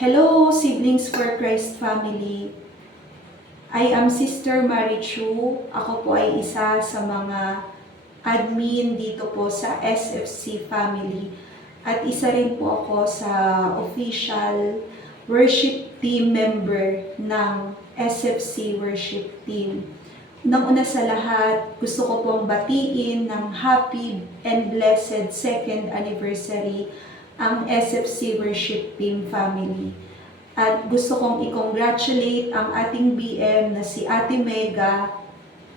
Hello, Siblings for Christ family. I am Sister Marichu. Ako po ay isa sa mga admin dito po sa SFC family. At isa rin po ako sa official worship team member ng SFC worship team. Nang una sa lahat, gusto ko pong batiin ng happy and blessed second anniversary ang SFC worship team family. At gusto kong i-congratulate ang ating BM na si Ate Mega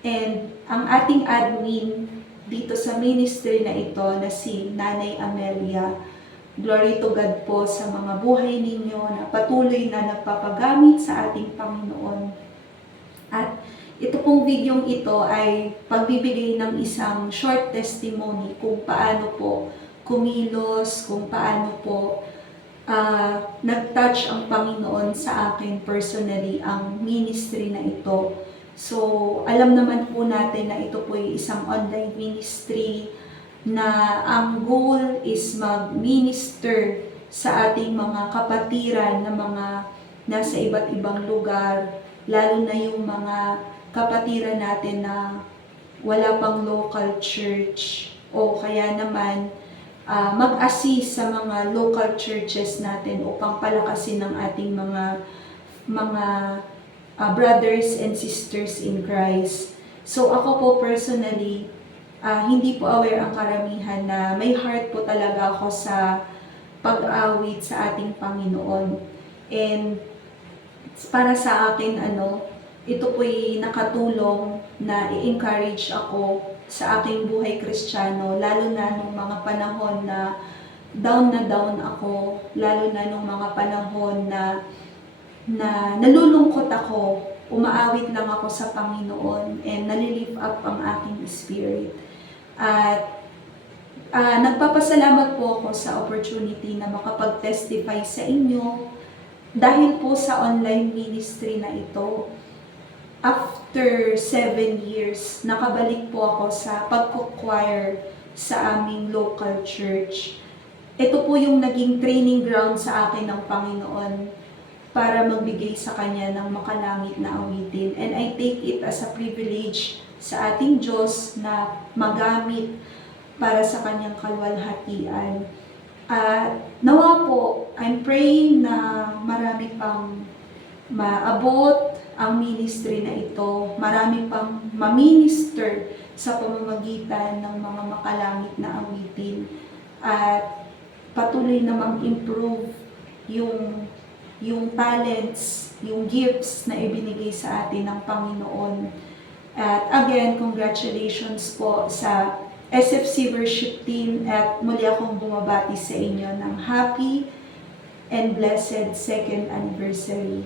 and ang ating admin dito sa ministry na ito na si Nanay Amelia. Glory to God po sa mga buhay ninyo na patuloy na nagpapagamit sa ating Panginoon. At ito pong videong ito ay pagbibigay ng isang short testimony kung paano po kumilos, kung paano po nag-touch ang Panginoon sa akin personally ang ministry na ito. So, alam naman po natin na ito po ay isang online ministry na ang goal is mag-minister sa ating mga kapatiran na mga nasa iba't ibang lugar, lalo na yung mga kapatiran natin na wala pang local church o kaya naman mag-assist sa mga local churches natin upang palakasin ng ating mga brothers and sisters in Christ. So ako po personally, hindi po aware ang karamihan na may heart po talaga ako sa pag-awit sa ating Panginoon. And para sa akin, ito po'y nakatulong na i-encourage ako sa aking buhay Kristiyano, lalo na nung mga panahon na down ako, lalo na nung mga panahon na nalulungkot ako, umaawit lang ako sa Panginoon and nalilift up ang aking spirit. At nagpapasalamat po ako sa opportunity na makapag-testify sa inyo dahil po sa online ministry na ito. After 7 years, nakabalik po ako sa pagko-choir sa aming local church. Ito po yung naging training ground sa akin ng Panginoon para magbigay sa Kanya ng makalangit na awitin. And I take it as a privilege sa ating Diyos na magamit para sa Kanyang kalwalhatian. Nawa po, I'm praying na marami pang maabot ang ministry na ito, marami pang ma-minister sa pamamagitan ng mga makalangit na awitin at patuloy na mag-improve yung talents, yung gifts na ibinigay sa atin ng Panginoon. At again, congratulations po sa SFC worship team at muli akong bumabati sa inyo ng happy and blessed second anniversary.